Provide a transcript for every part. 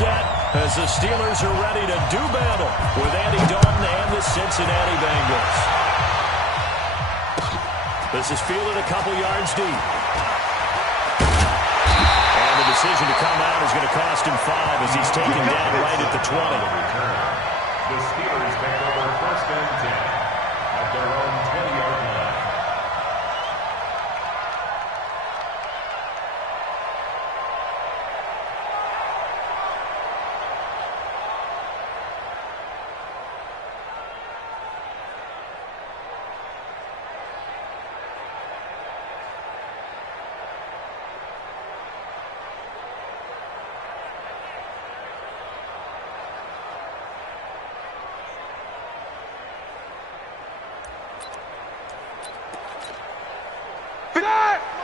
set as the Steelers are ready to do battle with Andy Dalton and the Cincinnati Bengals. This is fielded a couple yards deep. And the decision to come out is going to cost him 5 as he's taken down right at the 20. The Steelers take over 1st and 10 at their own 20-yard line.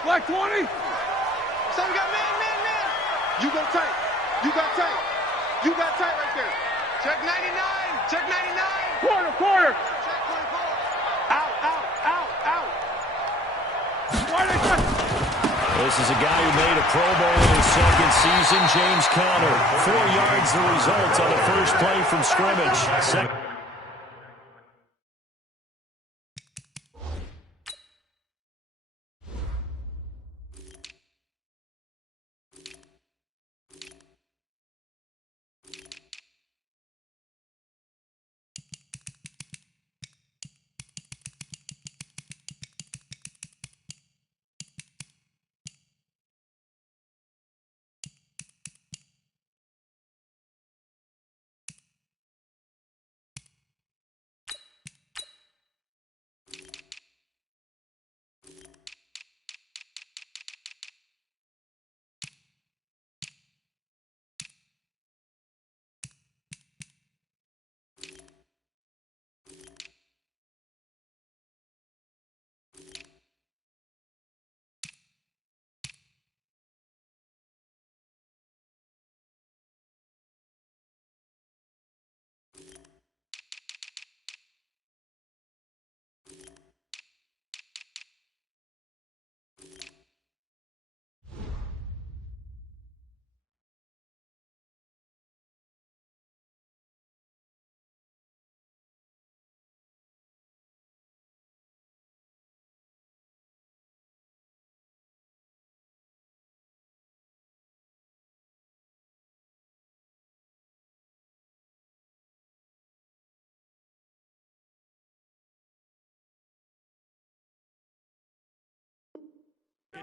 Black 20. So we got man. You go tight. You got tight. You got tight right there. Check 99. Check 99. Quarter. Check 24. Out. This is a guy who made a Pro Bowl in his second season, James Conner. 4 yards the result on the first play from scrimmage.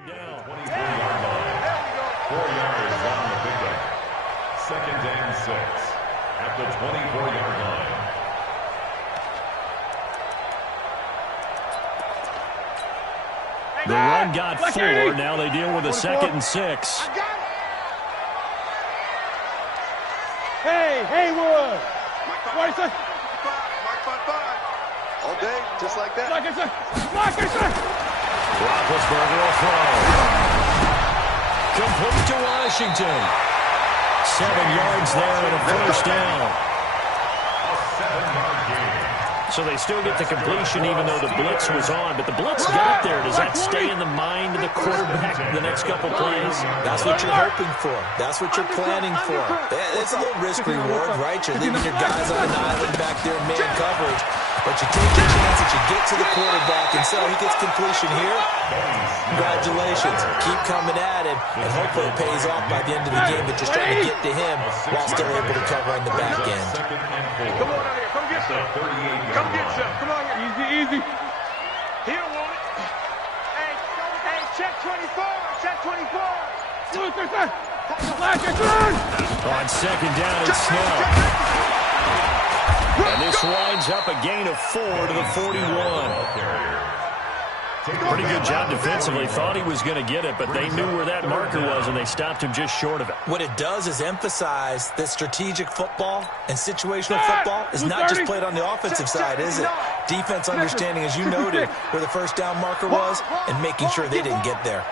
Down. 24-yard line. 4 yards on the pickup. 2nd and 6 at the 24-yard line. The run got 4. Now they deal with a 2nd and 6. Hey, Haywood. What is it? Mark 5. All day, just like that. Like I said. Roethlisberger will throw. Complete to Washington. 7 yards there and a first down. A 7-yard gain. So they still get the completion even though the blitz was on. But the blitz got there. Does that stay in the mind of the quarterback the next couple plays? That's what you're hoping for. That's what you're planning for. It's a little risk-reward, right? You're leaving your guys on an island back there in man coverage. But you take your chance that you get to the quarterback, and so he gets completion here. Congratulations. Keep coming at him, and hopefully it pays off by the end of the game that you're trying to get to him while still able to cover on the back end. Come on out here. Come get some. Come get some. Come on here. Easy. He don't want it. Hey, check 24. Check 24. On 2nd down and Snell. And this winds up a gain of 4 to the 41. Pretty good job defensively. Thought he was going to get it, but they knew where that marker was, and they stopped him just short of it. What it does is emphasize that strategic football and situational football is not just played on the offensive side, is it? Defense understanding, as you noted, where the first down marker was and making sure they didn't get there.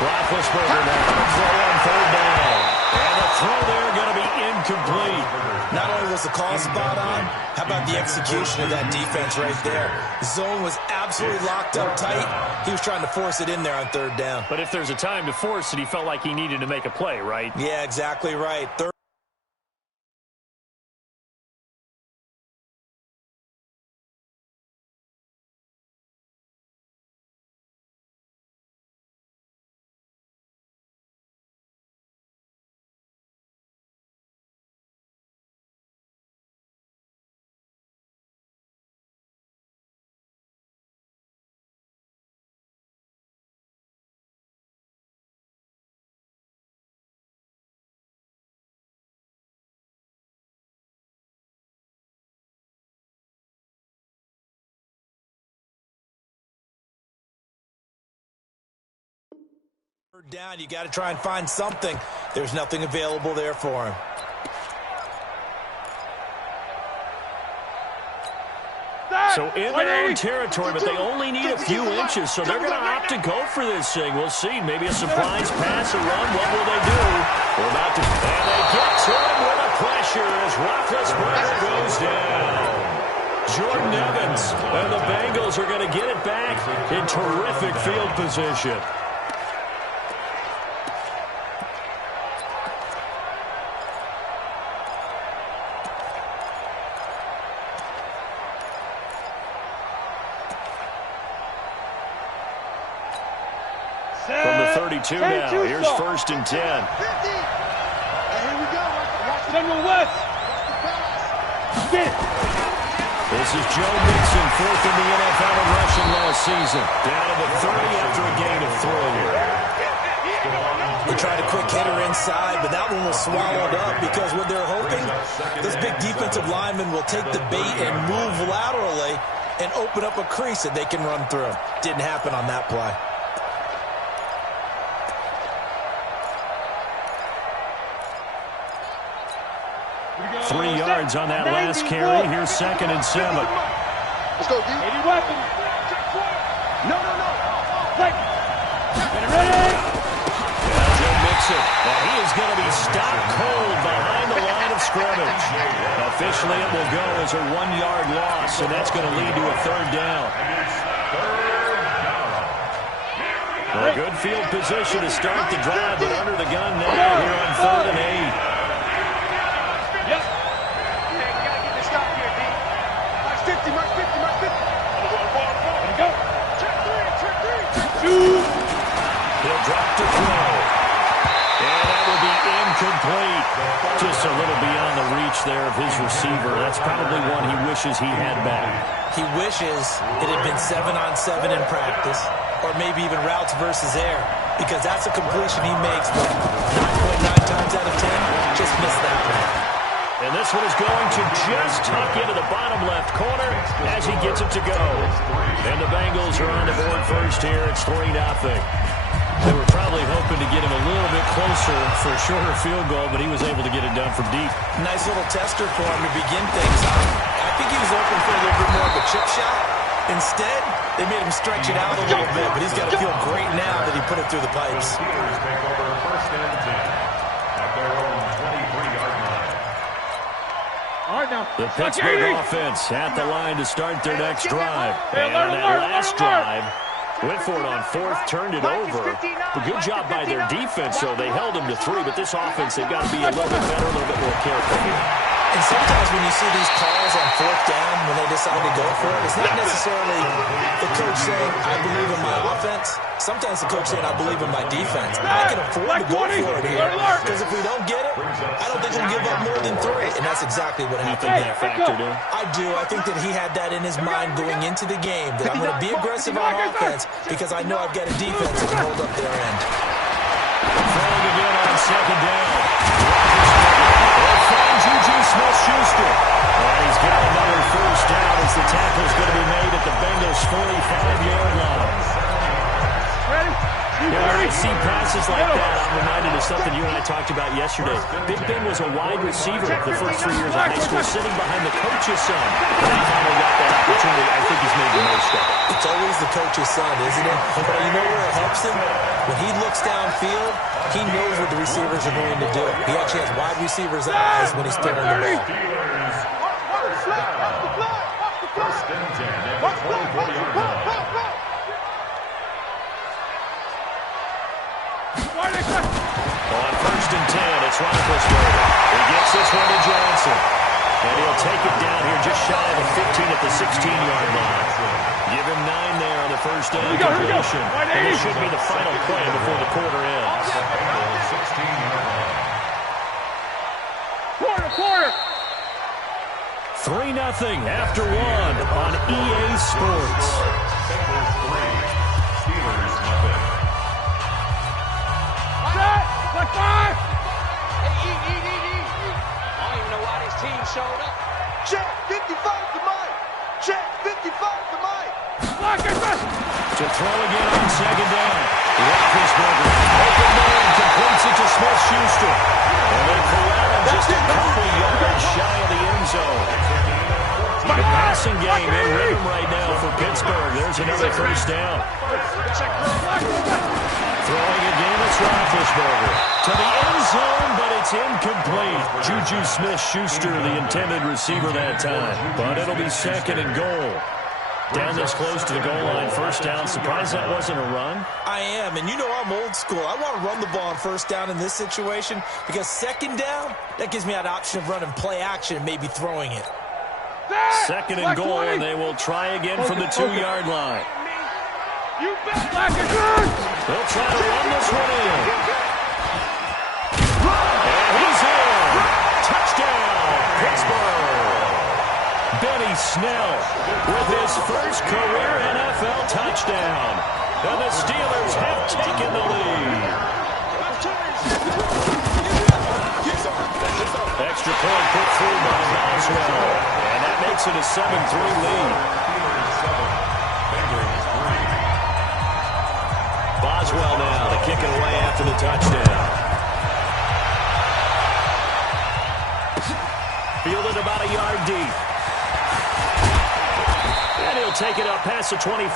Roethlisberger now throw on 3rd down. And a throw there going to be incomplete. Not only was the call spot on, how about the execution of that defense right there? The zone was absolutely locked up tight. He was trying to force it in there on third down. But if there's a time to force it, he felt like he needed to make a play, right? Yeah, exactly right. Third down, you got to try and find something. There's nothing available there for him. So in their own territory, but they only need a few inches, so they're going to opt to go for this thing. We'll see. Maybe a surprise pass, a run. What will they do? We're about to... And they get to him with the pressure as Roethlisberger goes down. Jordan Evans and the Bengals are going to get it back in terrific field position. From the 32 now, here's 1st and 10. 50. And here we go. Watch it on the west. This is Joe Mixon, 4th in the NFL in rushing last season. Down to the 30 after a gain of 3. They tried a quick hitter inside, but that one was swallowed up because what they're hoping, this big defensive lineman will take the bait and move laterally and open up a crease that they can run through. Didn't happen on that play. 3 yards on that last carry. Here's 2nd and 7. Let's go, D. 80 weapons. No. Play. Ready. Joe Mixon. Now he is going to be stopped cold behind the line of scrimmage. Officially, it will go as a 1-yard loss, and that's going to lead to a 3rd down. A good field position to start the drive, but under the gun now here on 3rd and 8. He'll drop to throw. And that will be incomplete. Just a little beyond the reach there of his receiver. That's probably one he wishes he had back. He wishes it had been 7-on-7 in practice, or maybe even routes versus air, because that's a completion he makes, but 9.9 times out of 10, just missed that one. And this one is going to just tuck into the bottom left corner as he gets it to go. And the Bengals are on the board first here. It's 3-0. They were probably hoping to get him a little bit closer for a shorter field goal, but he was able to get it done from deep. Nice little tester for him to begin things on. I think he was open for a little bit more of a chip shot. Instead, they made him stretch it out a little bit, but he's got to feel great now that he put it through the pipes. The Pittsburgh offense at the line to start their next drive. And on that last drive, went for it on 4th, turned it over. A good job by their defense, though. They held him to 3, but this offense, they've got to be a little bit better, a little bit more careful here. And sometimes when you see these calls on 4th down, when they decide to go for it, it's not necessarily the coach saying, I believe in my offense. Sometimes the coach saying, I believe in my defense. I can afford to go for it here, because if we don't get it, I don't think we'll give up more than 3. And that's exactly what happened there. Factored in. I do. I think that he had that in his mind going into the game, that I'm going to be aggressive on offense because I know I've got a defense that can hold up their end. Throwing again on 2nd down. They'll find Juju Smith-Schuster. And he's got another 1st down as the tackle's going to be made at the Bengals' 45-yard line. When I see passes like that, I'm reminded of something you and I talked about yesterday. Big Ben was a wide receiver the first 3 years of high school, sitting behind the coach's son. When he finally got that opportunity, I think he's made the most of it. It's always the coach's son, isn't it? But you know where it helps him? When he looks looks downfield, he knows what the receivers are going to do. He actually has wide receivers' eyes when he's throwing the ball. First and 10 at the 24-yard line. On first and 10, it's Roethlisberger. He gets this one to Johnson. And he'll take it down here just shy of the 15 at the 16-yard line. Give him 9 there on the first down completion. And this should be the final play before the quarter ends. 16-yard line. Quarter. 3-0 after 1 on EA Sports. Bengals 3, Steelers nothing. Like 5. Hey, eat. I don't even know why this team showed up. Check 55 to Mike. Check 55 to Mike. To throw again on second down. Roethlisberger, open man, completes it to Smith-Schuster. And they corral him just a couple yards shy of the end zone. The passing game in rhythm right now for Pittsburgh. There's another first down. Throwing again, it's Roethlisberger. To the end zone, but it's incomplete. Juju Smith-Schuster, the intended receiver that time. But it'll be second and goal. Down this close to the goal line, first down. Surprised that wasn't a run? I am, and you know I'm old school. I want to run the ball on first down in this situation because second down, that gives me that option of running play action and maybe throwing it. Second and goal, and they will try again from the 2-yard line. You bet like a good. They'll try to run this one in. And he's in. Touchdown, Pittsburgh. Benny Snell with his first career NFL touchdown. And the Steelers have taken the lead. Extra point put through by Boswell. And that makes it a 7-3 lead. Boswell now to kick it away after the touchdown. Fielded about a yard deep. And he'll take it up past the 25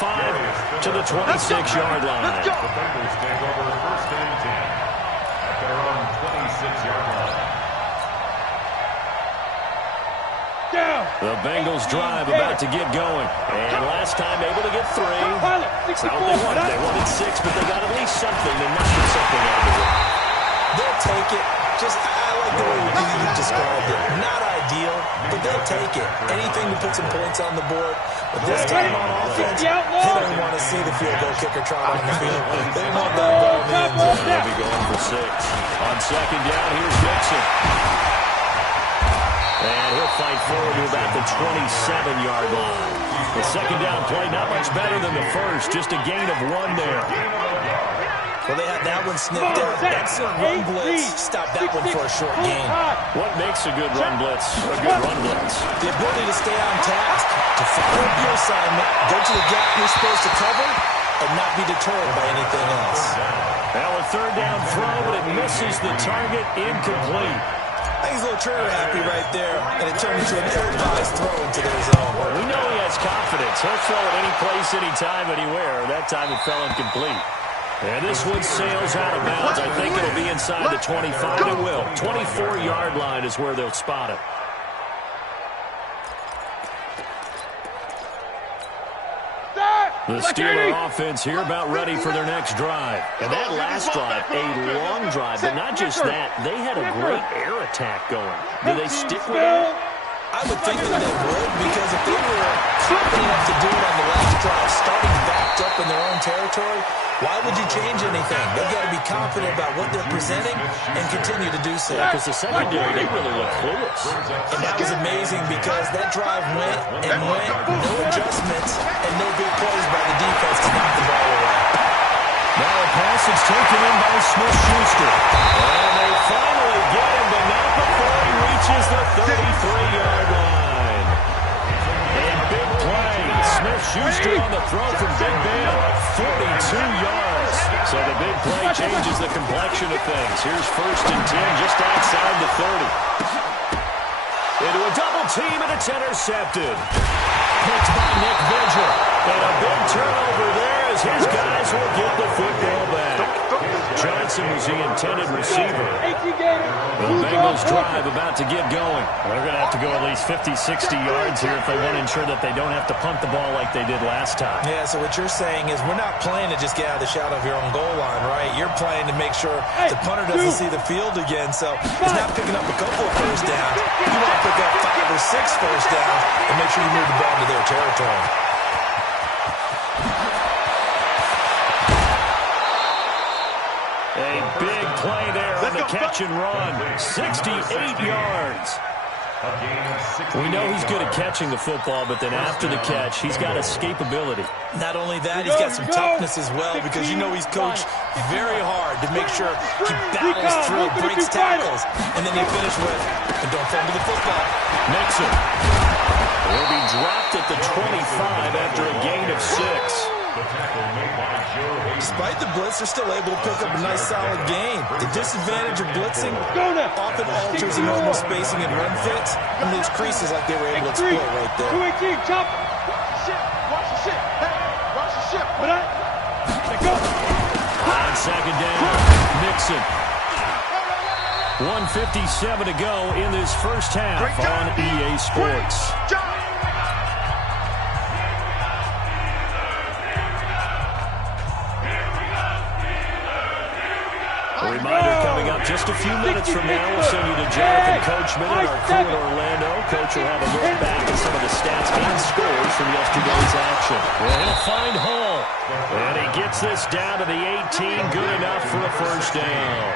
to the 26-yard line. The Bengals take over first and 10 at their own 26-yard line. The Bengals drive about to get going. And last time able to get 3. That's not what they wanted. They wanted 6, but they got at least something. They must get something out of it. They'll take it. Just, I like the way you described it. Not ideal, but they'll take it. Anything to put some points on the board. But this time on offense, they don't want to see the field goal kicker trot on the field. They want that ball in the end zone. They'll be going for 6. On second down, here's Dixon. And he'll fight forward to about the 27-yard line. The second down play not much better than the first. Just a gain of 1 there. Well, they had that one snipped out. That's a run blitz. Stop that one for a short gain. What makes a good run blitz a good run blitz? The ability to stay on task, to follow up your assignment, go to the gap you're supposed to cover, and not be deterred by anything else. Now a third down throw, but it misses the target, incomplete. I think he's a little trigger happy right there, and it turned into an ill-advised throw into their zone. Well, we know he has confidence. He'll throw it any place, anytime, anywhere. That time it fell incomplete. And this one sails out of bounds. I think it'll be inside the 25. It will. 24-yard line is where they'll spot it. The Steeler offense here about ready for their next drive. And that last drive, a long drive. But not just that, they had a great air attack going. Do they stick with that? I would think that they would, because if they were confident enough to do it on the last drive, starting backed up in their own territory, why would you change anything? They've got to be confident about what they're presenting and continue to do so. Because the secondary, they really look clueless. And that was amazing because that drive went and went, no adjustments, and no big plays by the defense to knock the ball away. Now a pass is taken in by Smith-Schuster. And they finally get him, but not before he reaches the 33-yard line. And big play. Smith-Schuster on the throw from Big Ben. 42 yards. So the big play changes the complexion of things. Here's first and 10 just outside the 30. Into a double team, and it's intercepted. Picked by Nick Vigil. And a big turnover there as his guys will get the football back. Johnson was the intended receiver. The Bengals drive about to get going. They're going to have to go at least 50, 60 yards here if they want to ensure that they don't have to punt the ball like they did last time. Yeah, so what you're saying is we're not playing to just get out of the shadow of your own goal line, right? You're playing to make sure the punter doesn't see the field again. So he's not picking up a couple of first downs. You want to pick up 5 or 6 first downs and make sure you move the ball into their territory. A big play there on the catch and run. 68 yards. We know he's good at catching the football, but then after the catch, he's got escapability. Not only that, he's got some toughness as well, because you know he's coached very hard to make sure he battles through, breaks tackles, and then you finish with, and don't fumble the football. Mixon will be dropped at the 25 after a gain of 6. Despite the blitz, they're still able to pick up a nice solid gain. The disadvantage of blitzing often alters the normal spacing and run fits, and those creases like they were able to exploit right there. 218, chop. Watch the shit. Hey, watch the shit. Put up. Go. On second down, Mixon. 1:57 to go in this first half on EA Sports. A reminder coming up just a few minutes from now. We'll send you to Jonathan Coachman and our crew in Orlando. Coach will have a look back at some of the stats and scores from yesterday's action. Well, he'll find Hall. And he gets this down to the 18. Good enough for a first down.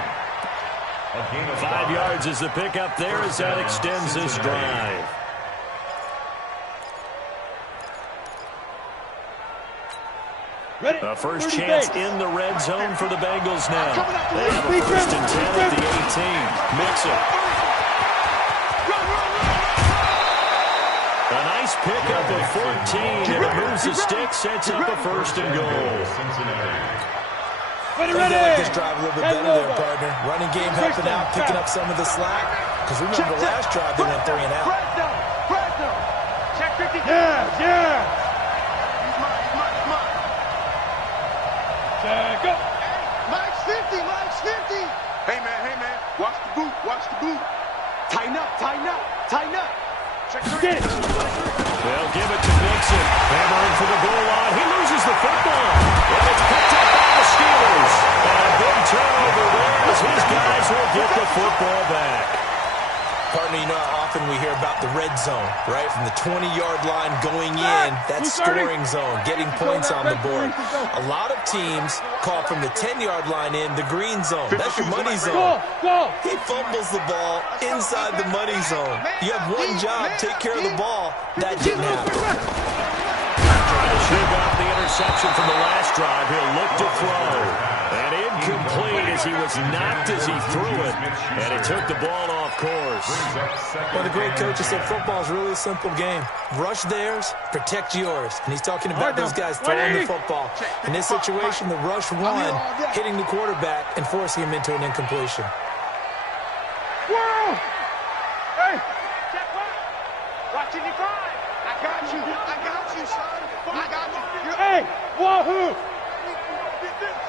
5 yards is the pickup there as that extends this drive. A first chance in the red zone for the Bengals now. They have a first and 10 at the 18. Mixon. A nice pickup of 14, and it moves the stick, sets up a first and goal. They like this drive a little bit better there, partner. Running game helping out, picking up some of the slack. Because remember the last drive, they went 3 and out. Check 50. Yeah. Go. Mike's 50. Hey, man. Watch the boot. Tighten up. Check 30. They'll give it to Mixon. Hammering for the goal line. He loses the football. And it's picked up by the Steelers. And a big turnover there as his guys will get the football back. Partner, you know how often we hear about the red zone, right? From the 20-yard line going in, that's scoring zone, getting points on the board. A lot of teams call from the 10-yard line in the green zone. That's your money zone. He fumbles the ball inside the money zone. You have one job, take care of the ball. That didn't happen. Trying to shake off the interception from the last drive. He'll look to throw. And incomplete as he was knocked as he threw it. And he took the ball off course. Well, the great coach said football is really a simple game. Rush theirs, protect yours. And he's talking about those guys throwing the football. In this situation, the rush one, hitting the quarterback and forcing him into an incompletion. Whoa! Hey! Check one. Watching you five. I got you, son. I got you. Hey! Wahoo!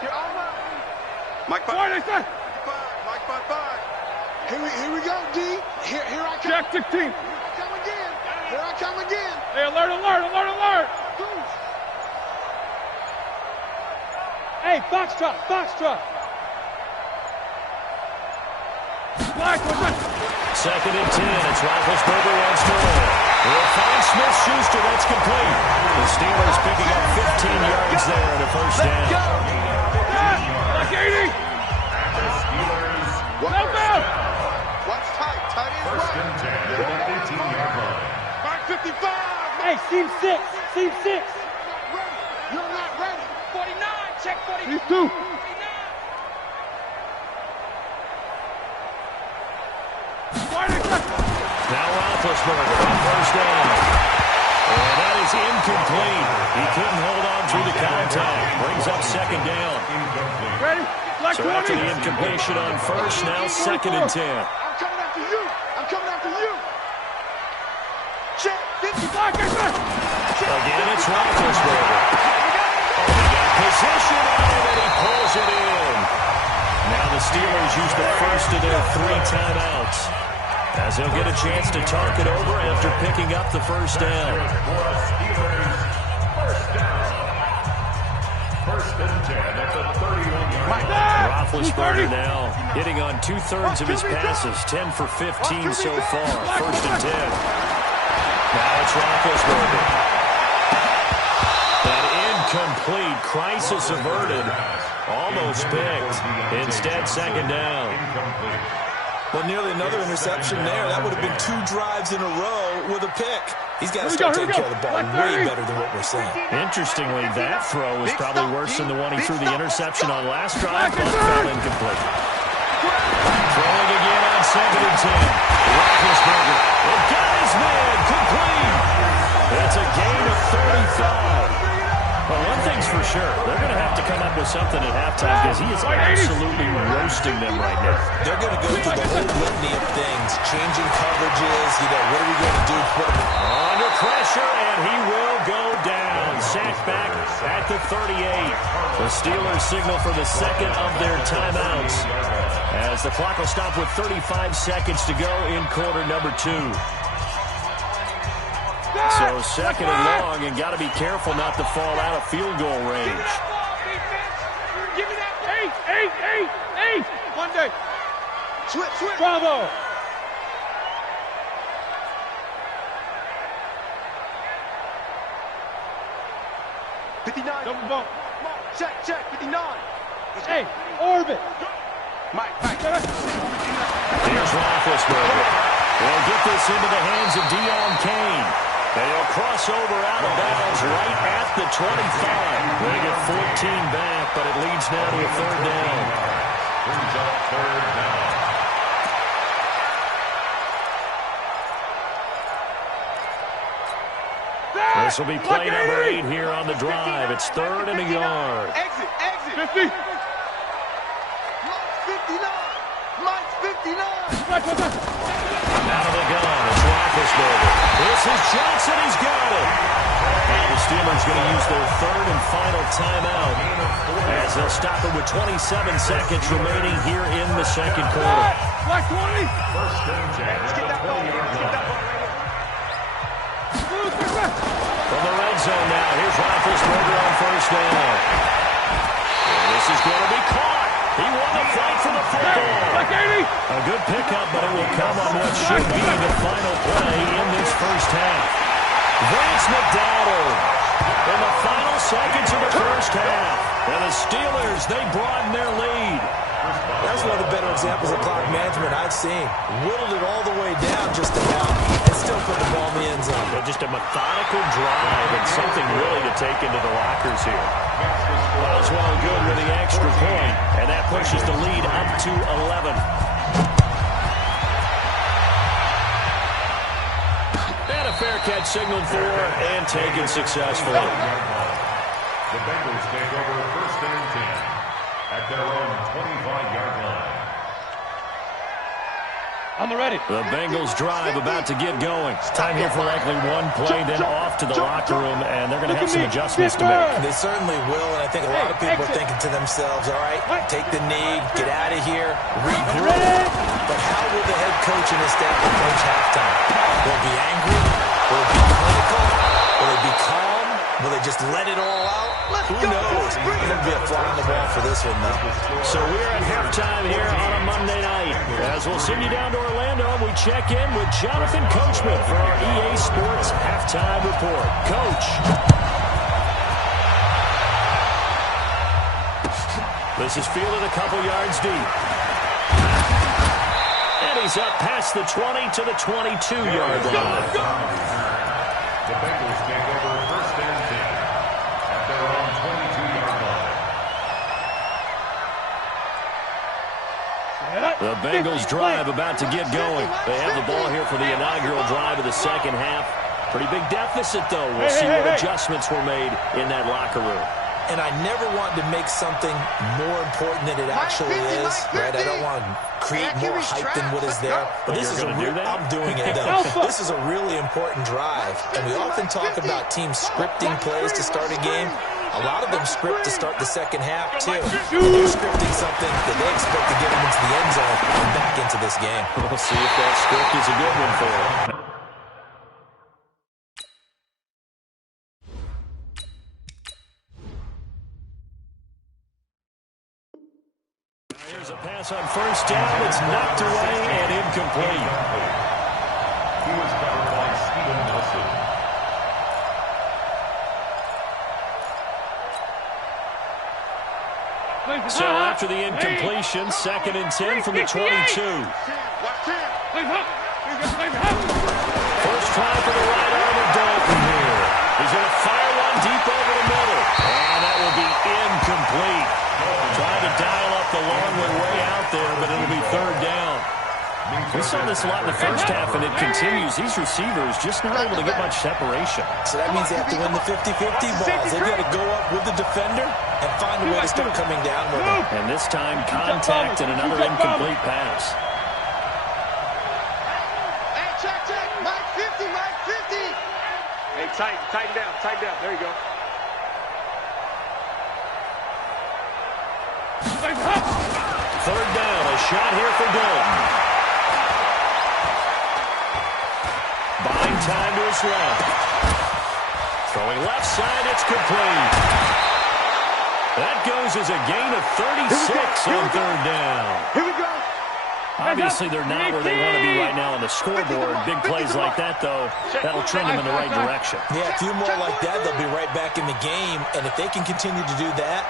You're on my... Mike 5. Mike 5. Here we go, D. Here I come. Check 16. Here I come again. Hey, alert. Hey, box truck. Second and 10. It's Roethlisberger once more. We'll find Smith-Schuster. That's complete. The Steelers picking up 15 yards there and a first down. Like 80. Help out. Watch tight. Tight end First and 10 at the 18-yard line. Mark 55. Hey, seam 6. You're not ready. 49. Check 49. These two. Now Roethlisberger on first down. And that is incomplete. He couldn't hold on through the contact. Brings up second down. Ready? So after the incompletion on first, now second and 10. I'm coming after you. Check 55. Again, it's Roethlisberger. And he got position on it, and he pulls it in. Now Steelers use the first of their 3 timeouts, as they'll get a chance to talk it over after picking up the first down. First and 10 at the 31-yard line. Roethlisberger now hitting on 2/3 of his passes, 10 for 15 so far. First and 10. Now it's Roethlisberger. An incomplete, crisis averted, almost picked. Instead, second down. Well, nearly another interception there. That would have been 2 drives in a row with a pick. He's got to start taking care of the ball way better than what we're seeing. Interestingly, that throw was probably worse than the one he threw the interception on last drive, but fell incomplete. Throwing again on 2nd and 10. Roethlisberger. It got his man complete. That's a gain of 35. Well, one thing's for sure. They're going to have to come up with something at halftime because he is absolutely roasting them right now. They're going to go through the whole litany of things, changing coverages, what are we going to do? Under pressure, and he will go down. Sacked back at the 38. The Steelers signal for the second of their timeouts, as the clock will stop with 35 seconds to go in quarter number 2. So second and long, and got to be careful not to fall out of field goal range. Give me that. Eight. One day. Switch. Bravo. Double bump. Check. 59. Hey, orbit. Mike. Here's Roethlisberger. They'll get this into the hands of Deon Cain. They'll cross over out of bounds right at the 25. They get 14 back, but it leads now to a third down. Brings up third down. This will be play number 8 here on the drive. It's 3rd and a yard. Exit. 50. Mike's 59. Out of the gun, it's Roethlisberger. This is Johnson, he's got it. And the Steelers going to use their 3rd and final timeout, as they'll stop it with 27 seconds remaining here in the second quarter. Black 20. First and 10 at the 20-yard line. From the red zone now, here's Roethlisberger on first down. This is going to be caught. He won the fight for the football. A good pickup, but it will come on what should be the final play in this first half. Vance McDonald in the final seconds of the first half. And the Steelers, they broaden their lead. That's one of the better examples of clock management I've seen. Whittled it all the way down just about, and still put the ball in the end zone. But just a methodical drive and something really to take into the lockers here. Oswald good with the extra point, and that pushes the lead up to 11. And a fair catch signaled for and taken successfully. The Bengals take over first and 10 at their own 25-yard line. On the ready. The Bengals drive about to get going. Time here for likely one play, then off to the locker room, and they're going to have some adjustments to make. They certainly will, and I think a lot of people are thinking to themselves, all right, take the knee, get out of here, regroup. But how will the head coach and his staff approach halftime? Will it be angry? Will it be clinical? Will it be calm? Will they just let it all out? Who knows? It's going to be a fly on the ball for this one, though. So we're at halftime here on a Monday night. As we'll send you down to Orlando, we check in with Jonathan Coachman for our EA Sports Halftime Report. Coach. This is fielded a couple yards deep. And he's up past the 20 to the 22-yard line. The Bengals take over first and 10 at their own 22-yard line. The Bengals drive about to get going. They have the ball here for the inaugural drive of the second half. Pretty big deficit, though. We'll see what adjustments were made in that locker room. And I never want to make something more important than it actually is, right? I don't want to create more hype than what is there. But this is I'm doing it, though. This is a really important drive. And we often talk about teams scripting plays to start a game. A lot of them script to start the second half, too. They're scripting something that they expect to get them into the end this game. We'll see if that script is a good one for him. Here's a pass on first down. It's knocked away and incomplete. He was covered by Steven Nelson. So after the incompletion, 2nd and 10 from the 22. First try for the right arm of Dalton here. He's going to fire one deep over the middle. And that will be incomplete. Trying to dial up the long one way out there, but it'll be 3rd down. We saw this a lot in the first half, and it continues. These receivers just not able to get much separation. So that means they have to win the 50-50 balls. They've got to go up with the defender and find a way to start coming down with them. And this time, contact and another incomplete pass. Hey, check. Mike 50, Mike 50. Hey, tighten down. There you go. Third down, a shot here for Dalton. Buying time to his left. Throwing left side, it's complete. That goes as a gain of 36 on 3rd down. Here we go. Obviously, they're not where they want to be right now on the scoreboard. Big plays like that, though, that'll trend them in the right direction. Yeah, a few more like that, they'll be right back in the game. And if they can continue to do that,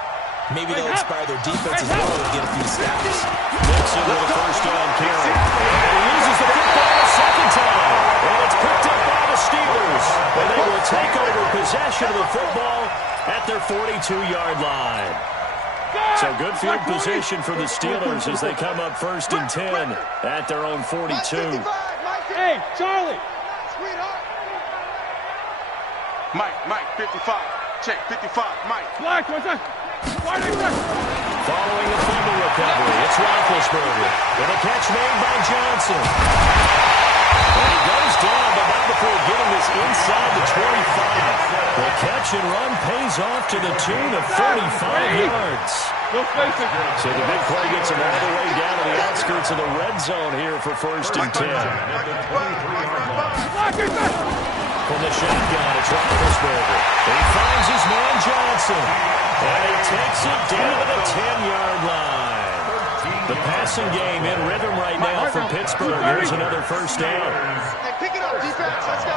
maybe they'll inspire their defense as well to get a few snaps. Nixon with a first down carry. And he uses the football a second time. And it's picked up by the Steelers. And they will take over possession of the football at their 42-yard line. So good field position for the Steelers as they come up 1st and 10 at their own 42. Hey, Charlie. Sweetheart. Mike, 55. Check, 55, Mike. Following the fumble recovery, it's Roethlisberger. With a catch made by Johnson. And he goes down, but not before getting this inside the 25. The catch and run pays off to the tune of 35 yards. So the big play gets him all the way down to the outskirts of the red zone here for 1st and 10. From the shotgun, it's Roethlisberger. He finds his man Johnson. And he takes it down to the 10-yard line. The passing game in rhythm right now for Pittsburgh. Here's another first down. Hey, pick it up, defense. Let's go.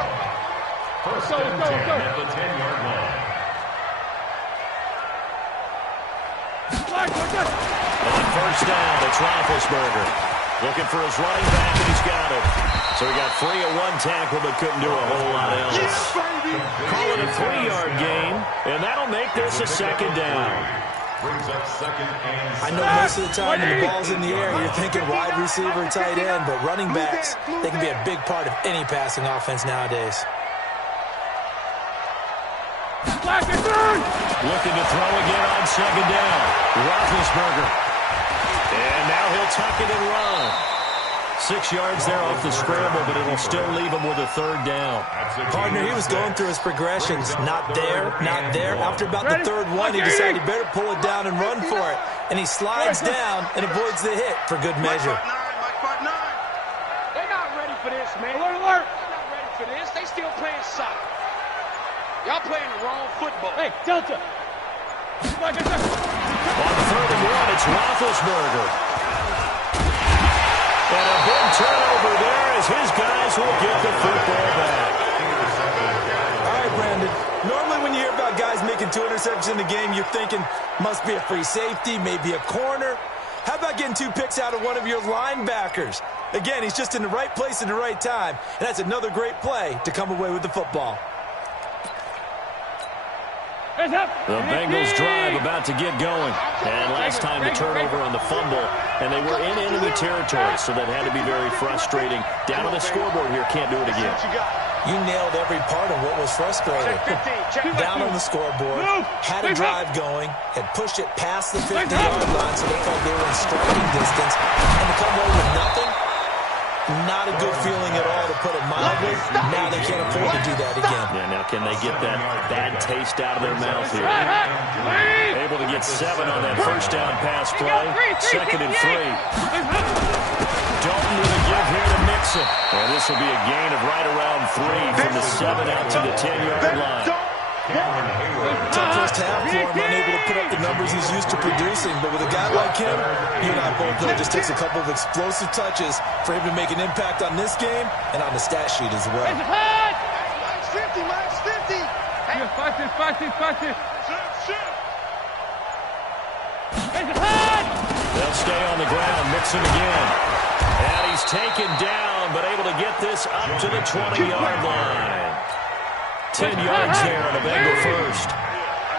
First and 10 at the 10-yard line. On first down, it's Roethlisberger. Looking for his running back, and he's got it. So he got free of one tackle, but couldn't do a whole lot else. Call it a 3-yard gain, and that'll make this a 2nd down. Brings up 2nd and 6. I know most of the time when the ball's in the air, you're thinking wide receiver, tight end, but running backs, they can be a big part of any passing offense nowadays. Looking to throw again on 2nd down. Roethlisberger. And now he'll tuck it and run. 6 yards there off the scramble, but it'll still leave him with a 3rd down. Partner, he was going through his progressions. Not there, not there. After about the 3rd one, he decided he better pull it down and run for it. And he slides down and avoids the hit for good measure. They're not ready for this, man. Alert. They're not ready for this. They still playing soccer. Y'all playing the wrong football. Hey, Delta. On 3rd and 1, it's Roethlisberger. And a big turnover there as his guys will get the football back. All right, Brandon. Normally when you hear about guys making 2 interceptions in the game, you're thinking must be a free safety, maybe a corner. How about getting 2 picks out of one of your linebackers? Again, he's just in the right place at the right time, and that's another great play to come away with the football. The Bengals drive about to get going. And last time the turnover on the fumble, and they were in enemy territory, so that had to be very frustrating. Down on the scoreboard here, can't do it again. You nailed every part of what was frustrating. Down on the scoreboard, had a drive going, had pushed it past the 50-yard line so they felt they were in striking distance, and to come away with nothing, not a good feeling at all to put it mildly. Now they can't afford to do that again. Yeah, now can they get that bad taste out of their mouth here? Able to get 7 on that first down pass play. 2nd and 3. Dalton with a give here to Mixon. And this will be a gain of right around 3 from the 7 out to the 10-yard line. Tough first half for him, unable to put up the numbers he's used to producing. But with a guy like him, you and I both know it just takes a couple of explosive touches for him to make an impact on this game and on the stat sheet as well. Minus 50, minus 50. They'll stay on the ground. Mixon again. And he's taken down, but able to get this up to the 20-yard line. 10 yards there on the Bengal first.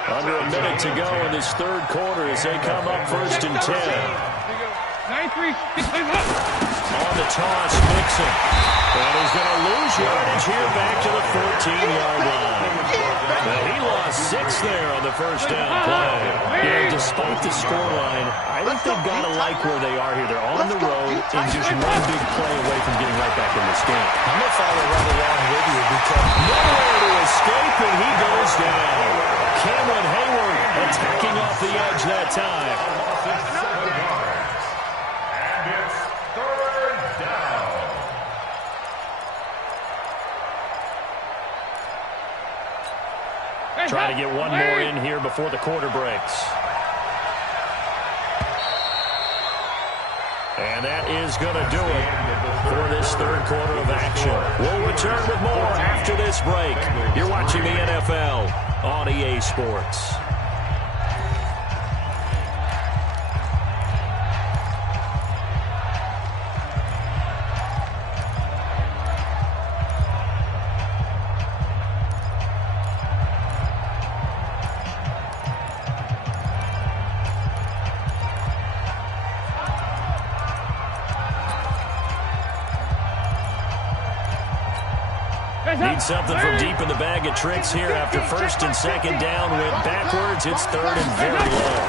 Under a minute to go in this third quarter as they come up 1st and 10. On the toss, Mixon. And he's going to lose yardage here back to the 14-yard line. Now he lost 6 there on the first down play. Yeah, despite the scoreline, I think they've got to like where they are here. They're on the road and just one big play away from getting right back in this game. I'm going to follow right along with you because nowhere to escape, and he goes down. Cameron Hayward attacking off the edge that time. And it's 3rd down. Trying to get one more in here before the quarter breaks. And that is going to do it for this third quarter of action. We'll return with more after this break. You're watching the NFL on EA Sports. Need something from deep in the bag of tricks here after 1st and 2nd down. Went backwards. It's 3rd and very low.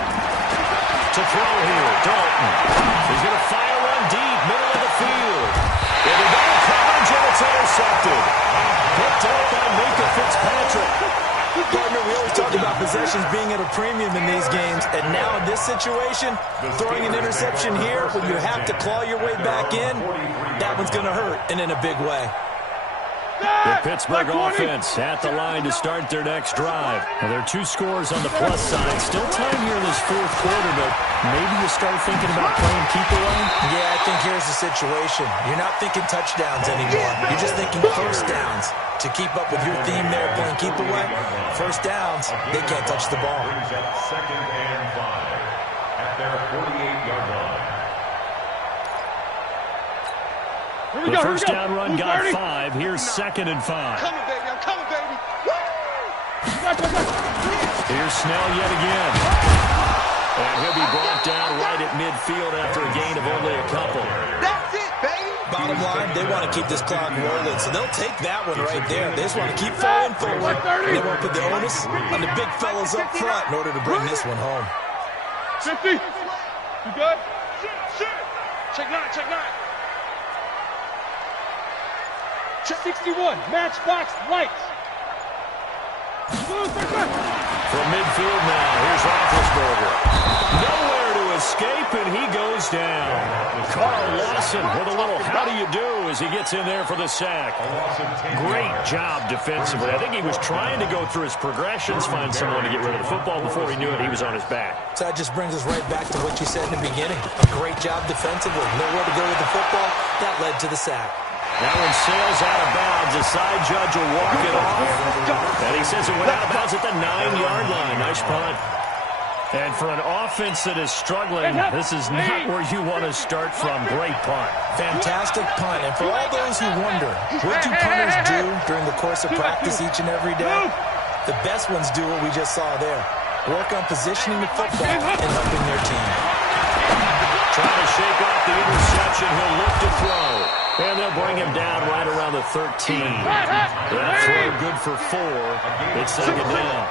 To throw here, Dalton. He's going to fire one deep, middle of the field. And the double coverage, and it's intercepted. Picked up by Minka Fitzpatrick. Partner, we always talk about possessions being at a premium in these games, and now in this situation, throwing an interception here when you have to claw your way back in, that one's going to hurt, and in a big way. The Pittsburgh offense at the line to start their next drive. Now, there are 2 scores on the plus side. Still time here in this 4th quarter, but maybe you start thinking about playing keep away? Yeah, I think here's the situation. You're not thinking touchdowns anymore. You're just thinking first downs. To keep up with your theme there, playing keep away, first downs, they can't touch the ball. Brings up 2nd and 5 at their 48-yard line. The first down run got 5. Here's 2nd and 5. Coming, baby. I'm coming, baby. Here's Snell yet again. And he'll be brought down right at midfield after a gain of only a couple. That's it, baby. Bottom line, they want to keep this clock rolling, so they'll take that one right there. They just want to keep falling forward. They want to put the onus on the big fellas up front in order to bring this one home. 50. You good? Check 9, check 9. 61, matchbox lights. From midfield now, here's Roethlisberger. Nowhere to escape, and he goes down. Carl Lawson with a little how do you do as he gets in there for the sack. Great job defensively. I think he was trying to go through his progressions, find someone to get rid of the football. Before he knew it, he was on his back. So that just brings us right back to what you said in the beginning. A great job defensively. Nowhere to go with the football. That led to the sack. That one sails out of bounds. The side judge will walk it off. And he says it went out of bounds at the 9-yard line. Nice punt. And for an offense that is struggling, this is not where you want to start from. Great punt. Fantastic punt. And for all those who wonder, what do punters do during the course of practice each and every day? The best ones do what we just saw there. Work on positioning the football and helping their team. Trying to shake off the interception. He'll look to throw. And they'll bring him down right around the 13. That throw good for 4. It's 2nd down.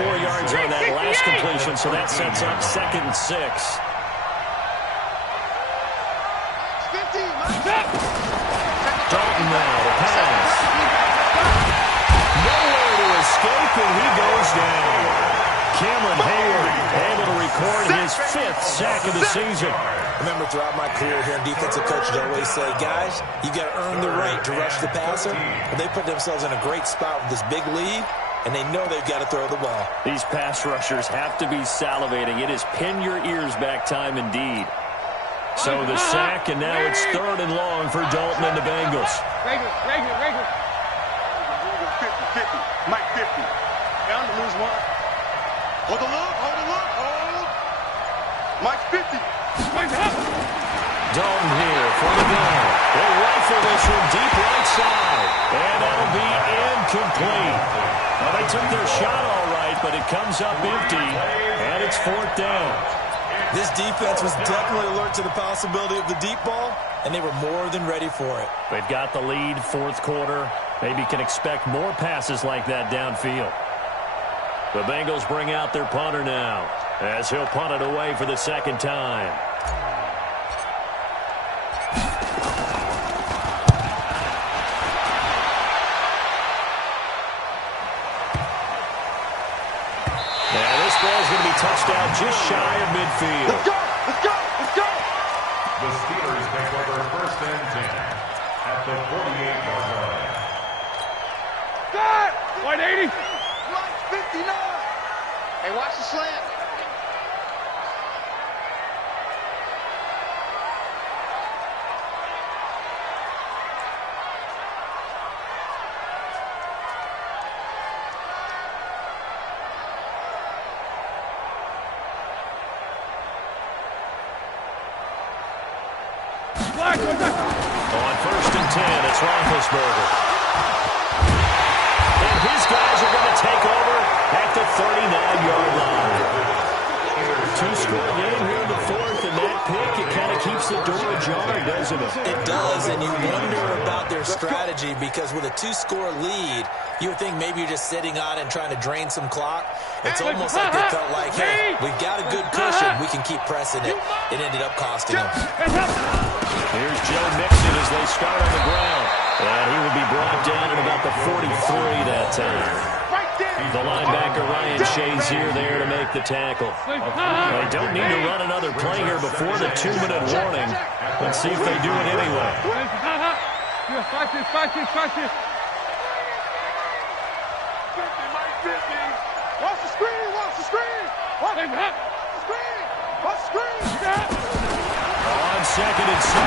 4 yards on that last completion, so that sets up 2nd and 6. Dalton now to pass. Nowhere to escape, and he goes down. Cameron Hayward able to record his 5th sack of the season. Remember, throughout my career here in defensive coaches, I always say, guys, you got to earn the right to rush the passer. And they put themselves in a great spot with this big lead, and they know they've got to throw the ball. These pass rushers have to be salivating. It is pin your ears back time indeed. So the sack, and now it's 3rd and long for Dalton and the Bengals. Regular. 50. Mike 50. Down to lose one. Hold the look. Mike 50. Dalton here for the gun. They'll rifle this from deep right side. And that'll be incomplete. Well, they took their shot all right, but it comes up empty. And it's 4th down. This defense was definitely alert to the possibility of the deep ball, and they were more than ready for it. They've got the lead, 4th quarter. Maybe can expect more passes like that downfield. The Bengals bring out their punter now, as he'll punt it away for the 2nd time. And this ball's going to be touched out just shy of midfield. Let's go. The Steelers take over 1st and 10 at the 48-yard line. Start! 180. Mike 59. Hey, watch the slant. On 1st and 10, it's Roethlisberger. And his guys are going to take over at the 39-yard line. 2-score game here in the 4th, and that pick, it kind of keeps the door ajar, doesn't it? It does, and you wonder about their strategy, because with a 2-score lead, you would think maybe you're just sitting on and trying to drain some clock. It's almost like they felt like, hey, we've got a good cushion. We can keep pressing it. It ended up costing them. Here's Joe Mixon as they start on the ground. And he will be brought down at about the 43 that time. The linebacker Ryan Shazier there to make the tackle. They don't need to run another play here before the 2-minute warning. Let's see if they do it anyway. Watch this. Watch the screen. Watch the screen. On 2nd and 7,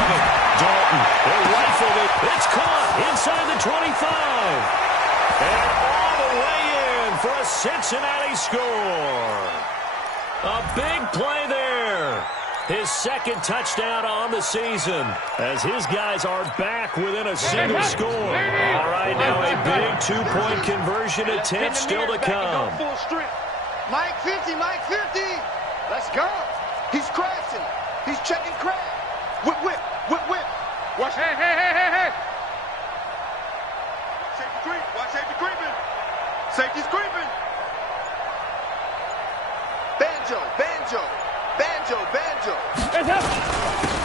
Dalton, they rifled it. It's caught inside the 25. And all the way in for a Cincinnati score. A big play there. His 2nd touchdown on the season as his guys are back within a single score. All right, now a big 2-point conversion attempt still to come. Mike 50. Let's go. He's crashing. He's checking crash. Whip. Watch. Hey. Safety creep. Watch safety creeping. Safety's creeping. Banjo.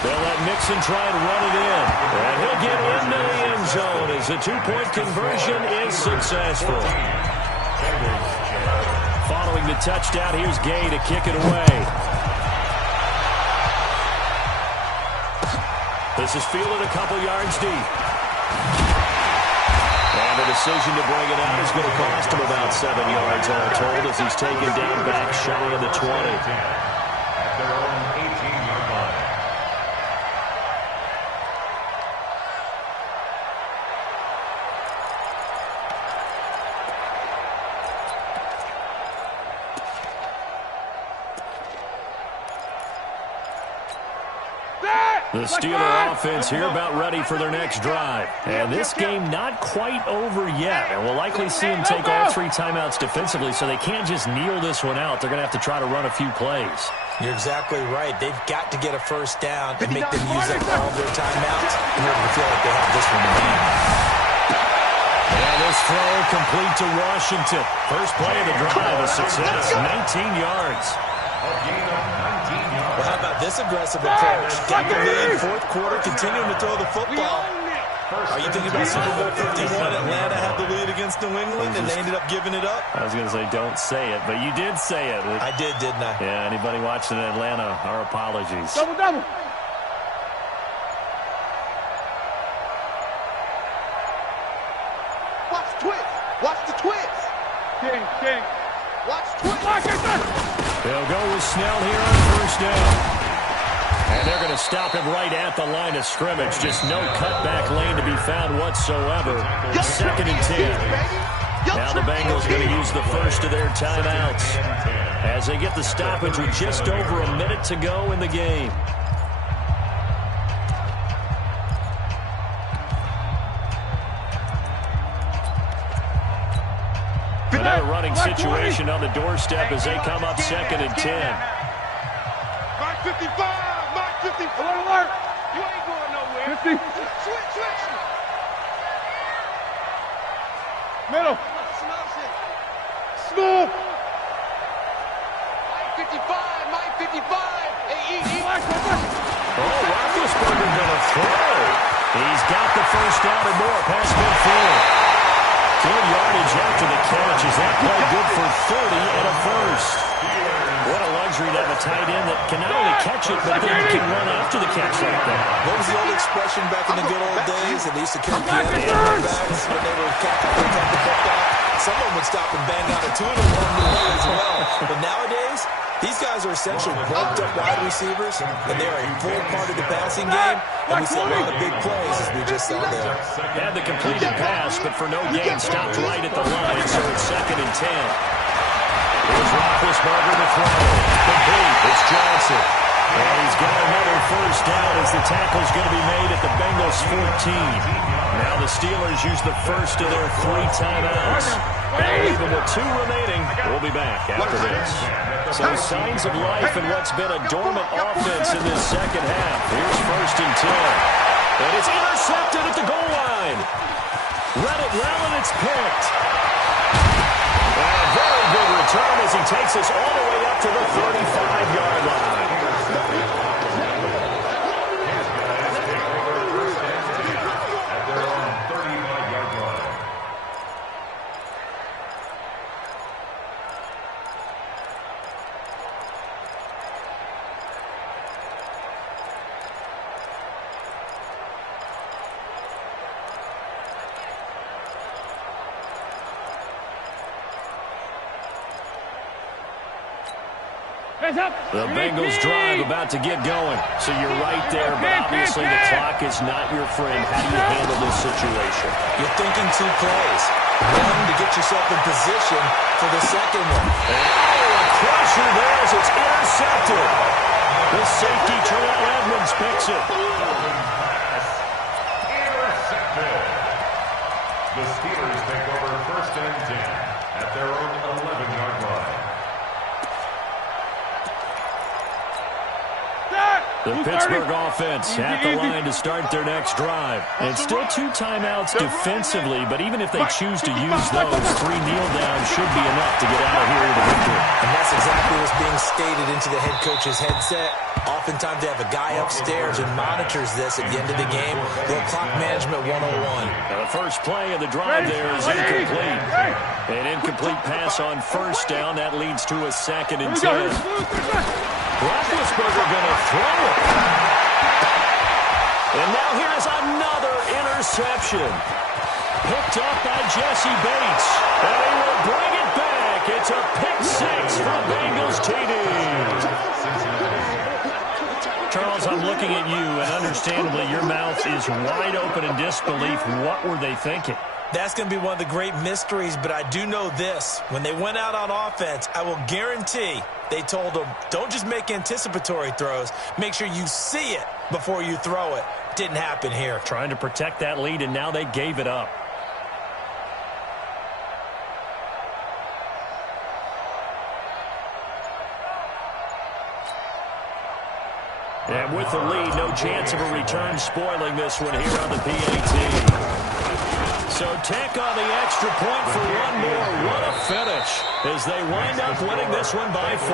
They'll let Mixon try and run it in. And he'll get into the end zone as the 2-point conversion is successful. Following the touchdown, here's Gay to kick it away. This is fielded a couple yards deep. And the decision to bring it out is going to cost him about 7 yards all told as he's taken down back shy of the 20. At their own 18-yard line. The Steeler offense here about ready for their next drive. And this game not quite over yet. And we'll likely see them take all 3 timeouts defensively, so they can't just kneel this one out. They're going to have to try to run a few plays. You're exactly right. They've got to get a first down and make them use up all of their timeouts in order to feel like they have this one in hand. And this throw complete to Washington. First play of the drive, a success, 19 yards. A gain of 19 yards. Well, how about this aggressive approach? Got the lead, 4th quarter, continuing to throw the football. Are you thinking about Super Bowl 51? Atlanta had the lead against New England, and they ended up giving it up? I was going to say don't say it, but you did say it. I did, didn't I? Yeah, anybody watching Atlanta, our apologies. Double, double. Watch the twist. Watch the twist. King, king. Watch the twist. They'll go with Snell here on first down. And they're going to stop him right at the line of scrimmage. Just no cutback lane to be found whatsoever. 2nd and 10. Now the Bengals going to use the first of their timeouts as they get the stoppage with just over a minute to go in the game. Another running situation on the doorstep as they come up 2nd and 10. Mark 55. 50. Alert. You ain't going nowhere. 50. Switch. Middle. Smooth. Mike 55. Mike 55. Hey, Oh, Roethlisberger going to throw. He's got the first down or more past midfield. Good yardage after the catch. Is that play good for 30 and a first? What a luxury to have a tight end that can not only catch it, but then can run after the catch like that. What was the old expression back in the good old days? They used to carry piano bags when they were catching the football. Someone would stop and bang out a two and one as well. But nowadays, these guys are essentially bulked up wide receivers, and they're a full part of the passing game. And we see a lot of big plays, as we just saw there. Had the completed pass, but for no gain, stopped right at the line, so it's 2nd and 10. Here's Roethlisberger to throw. Complete. It's Johnson. And he's got another first down as the tackle's going to be made at the Bengals 14. Now the Steelers use the first of their 3 timeouts. They'll leave them with 2 remaining. We'll be back after this. So signs of life in what's been a dormant offense in this second half. Here's 1st and 10. And it's intercepted at the goal line. Read it well, and it's picked. And a very good return as he takes us all the way up to the 35-yard line. The Bengals drive about to get going. So you're right there, but obviously the clock is not your friend. How do you handle this situation? You're thinking 2 plays. One, to get yourself in position for the second one. Oh, a crusher there as it's intercepted. The safety, Terrell Edmonds, picks it. Intercepted. The Steelers take over 1st and 10 at their own 11-yard line. The Pittsburgh offense at the line to start their next drive. And still 2 timeouts defensively, but even if they choose to use those, 3 kneel downs should be enough to get out of here with a victory. And that's exactly what's being stated into the head coach's headset. Oftentimes they have a guy upstairs and monitors this at the end of the game. Little clock management 101. Now the first play of the drive there is incomplete. An incomplete pass on first down. That leads to a 2nd and 10. Roethlisberger going to throw it. And now here's another interception. Picked up by Jesse Bates. And he will bring it back. It's a pick 6 for Bengals TD. Charles, I'm looking at you, and understandably your mouth is wide open in disbelief. What were they thinking? That's going to be one of the great mysteries, but I do know this. When they went out on offense, I will guarantee they told them, don't just make anticipatory throws. Make sure you see it before you throw it. Didn't happen here. Trying to protect that lead, and now they gave it up. And with the lead, no chance of a return spoiling this one here on the PAT. So tack on the extra point for one more. What a finish as they wind up winning this one by 4.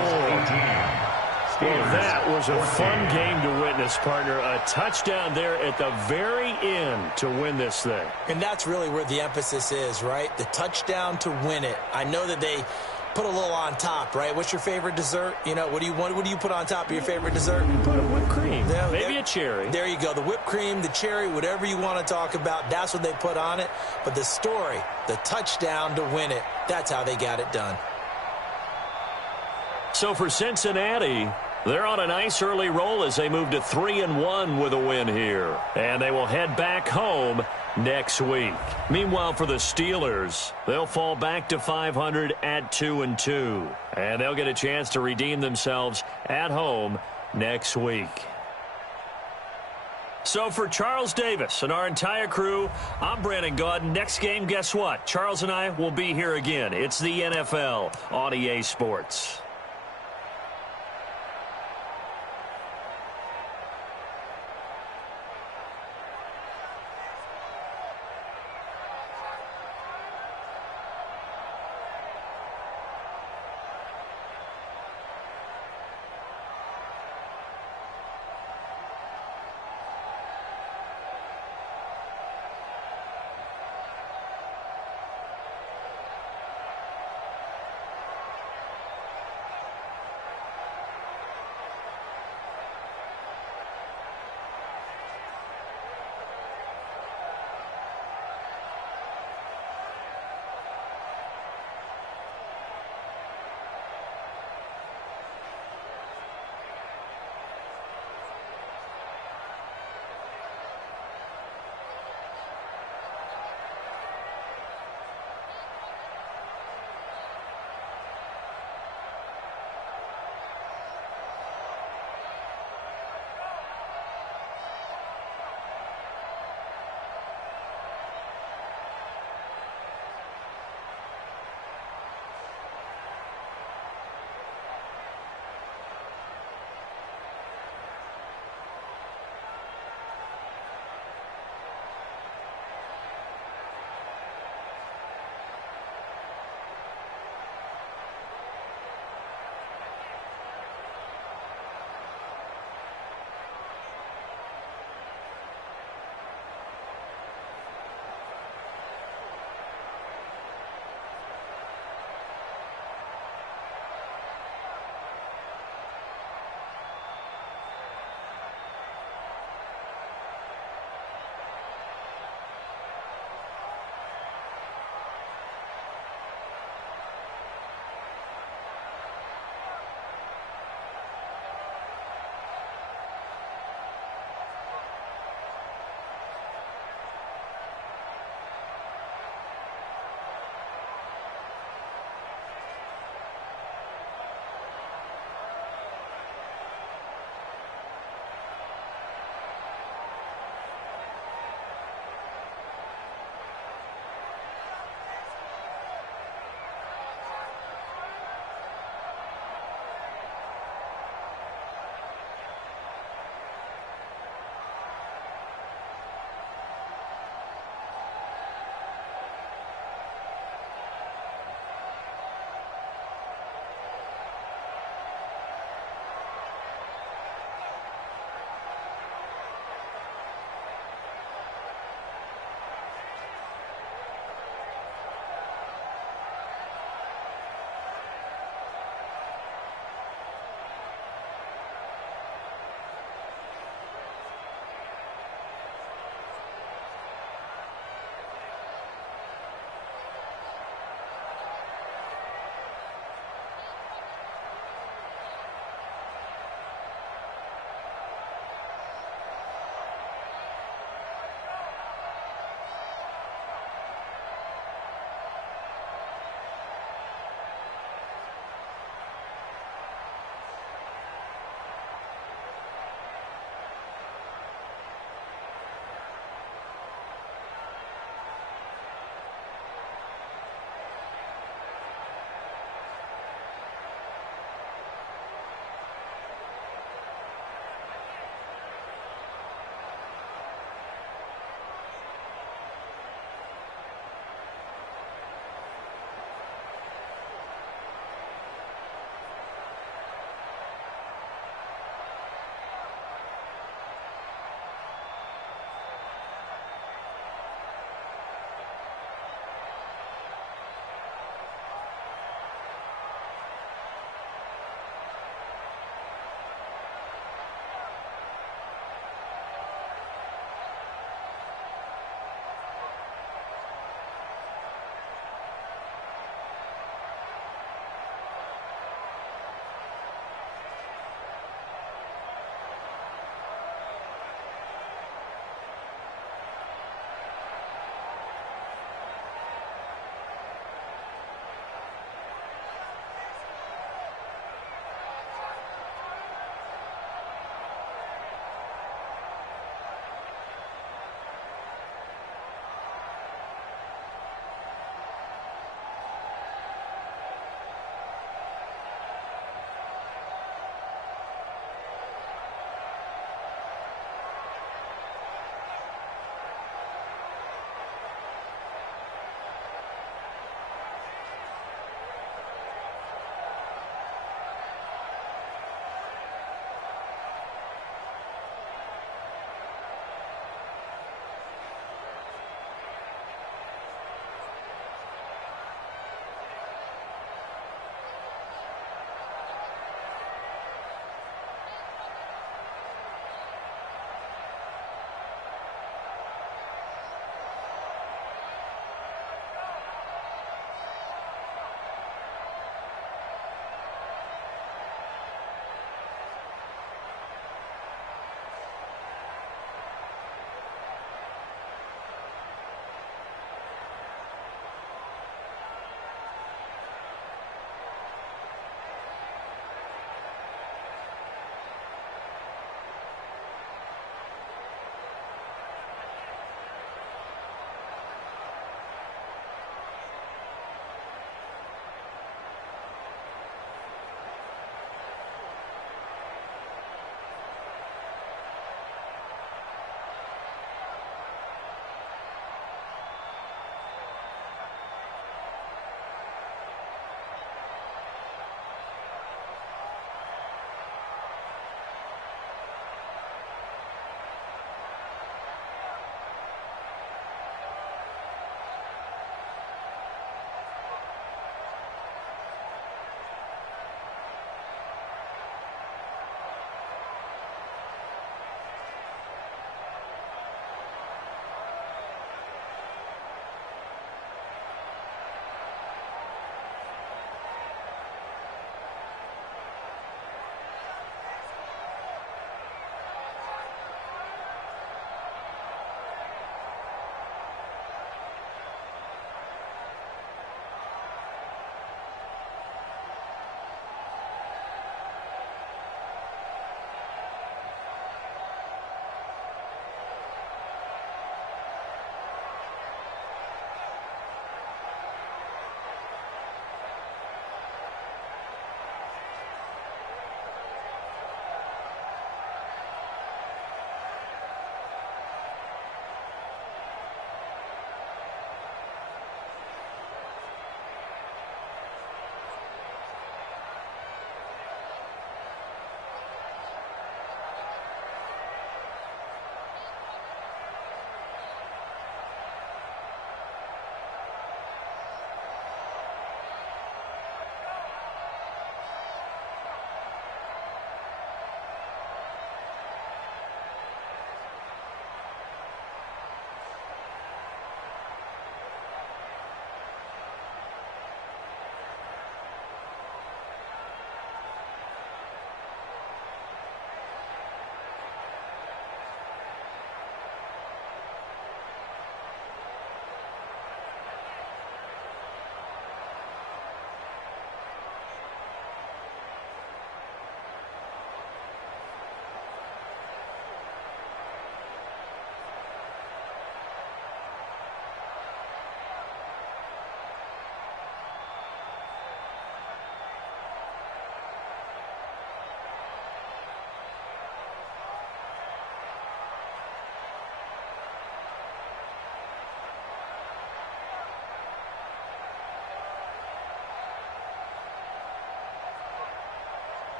Well, that was a fun game to witness, partner. A touchdown there at the very end to win this thing. And that's really where the emphasis is, right? The touchdown to win it. I know that they put a little on top, right? What's your favorite dessert? You know, what do you put on top of your favorite dessert? Put a whipped cream. Yeah, maybe a cherry. There you go. The whipped cream, the cherry, whatever you want to talk about, that's what they put on it. But the story, the touchdown to win it, that's how they got it done. So for Cincinnati, they're on a nice early roll as they move to 3-1 with a win here. And they will head back home next week. Meanwhile, for the Steelers, they'll fall back to 500 at 2-2. And they'll get a chance to redeem themselves at home next week. So for Charles Davis and our entire crew, I'm Brandon Gaudin. Next game, guess what? Charles and I will be here again. It's the NFL on EA Sports.